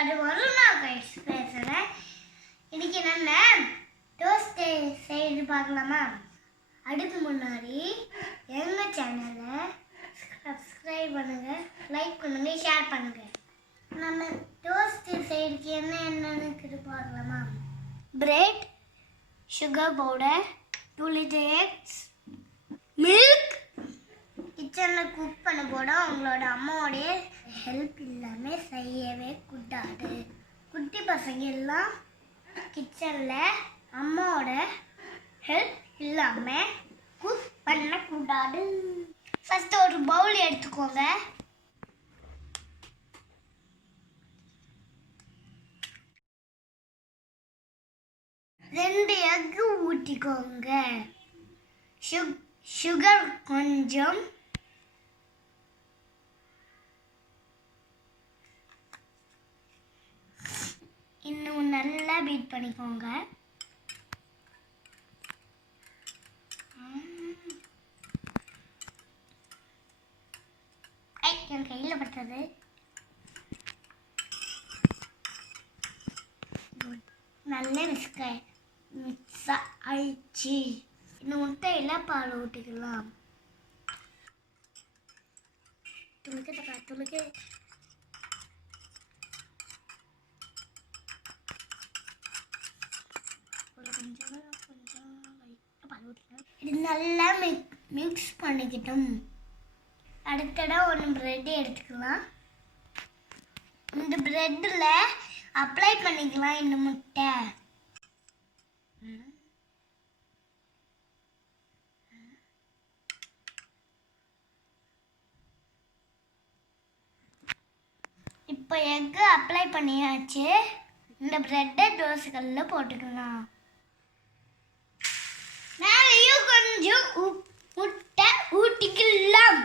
அது வருணா கைஸ் பேசுகிறேன். இன்னைக்கு நம்ம டோஸ்ட் செய்து பார்க்கலாமா? அதுக்கு முன்னாடி எங்கள் சேனலை சப்ஸ்கிரைப் பண்ணுங்கள், லைக் பண்ணுங்கள், ஷேர் பண்ணுங்கள். நம்ம டோஸ்ட் செய்யறதுக்கு என்னென்னு பார்க்கலாமா? Bread, sugar powder, 2 liter eggs, milk. கிச்சனில் குக் பண்ண போட உங்களோட அம்மாவோடைய ஹெல்ப் இல்லாமல் செய்யவே கூடாது. குட்டி பசங்க எல்லாம் கிச்சனில் அம்மாவோட ஹெல்ப் இல்லாமல் குக் பண்ணக்கூடாது. ஃபஸ்ட்டு ஒரு பவுல் எடுத்துக்கோங்க. ரெண்டு எக்கு ஊற்றிக்கோங்க. சுகர் கொஞ்சம், இன்னும் நல்லா பீட் பண்ணிக்கோங்க. என் கையில் பட்டது. நல்லா மிக்ஸ் ஆயிடுச்சு. இன்னும் முட்டையில் பால் ஊற்றிக்கலாம். துளுக்கு இது நல்லா மிக்ஸ் பண்ணிக்கிட்டோம். அடுத்தடா ஒன்று பிரெட் எடுத்துக்கலாம். இந்த பிரெட்டில் அப்ளை பண்ணிக்கலாம் இந்த முட்டை. இப்போ எக்கு அப்ளை பண்ணியாச்சு. இந்த பிரெட்டை தோசைக்கல்லில் போட்டுக்கலாம். மேலேயும் கொஞ்சம் முட்டை ஊற்றிக்கலாம்.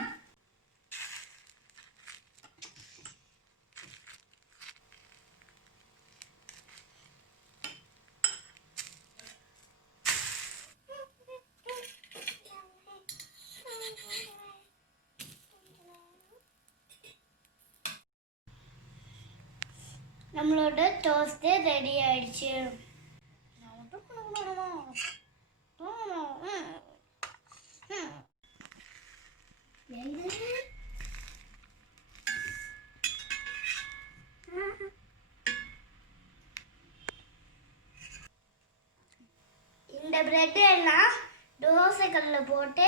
நம்மளோட டோஸ்ட் ரெடி ஆயிடுச்சு. இந்த பிரெட் எல்லாம் தோசை கல்லில் போட்டு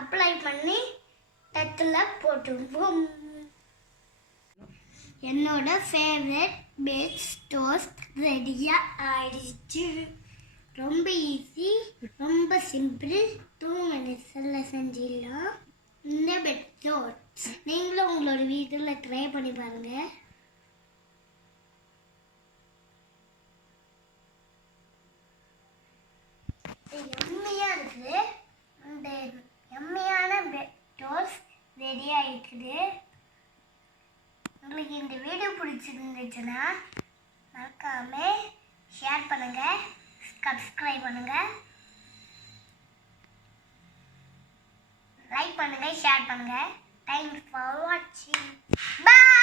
அப்ளை பண்ணி தட்டில் போட்டுருவோம். என்னோட ஃபேவரட் பிரெட் டோஸ்ட் ரெடியாக ஆயிடுச்சு. ரொம்ப ஈஸி, ரொம்ப சிம்பிள். 2 minutes செஞ்சிடலாம். இந்த பிரெட் டோஸ்ட் நீங்களும் உங்களோட வீட்டில் ட்ரை பண்ணி பாருங்கள். எம்மையாக இருக்குது. இந்த எம்மையான பிரெட் டோஸ்ட் ரெடியாக இருக்குது. உங்களுக்கு இந்த வீடியோ பிடிச்சிருந்துச்சுன்னா மறக்காம ஷேர் பண்ணுங்கள், சப்ஸ்கிரைப் பண்ணுங்கள், லைக் பண்ணுங்கள், ஷேர் பண்ணுங்கள். தேங்க்ஸ் ஃபார் வாட்சிங். பாய்.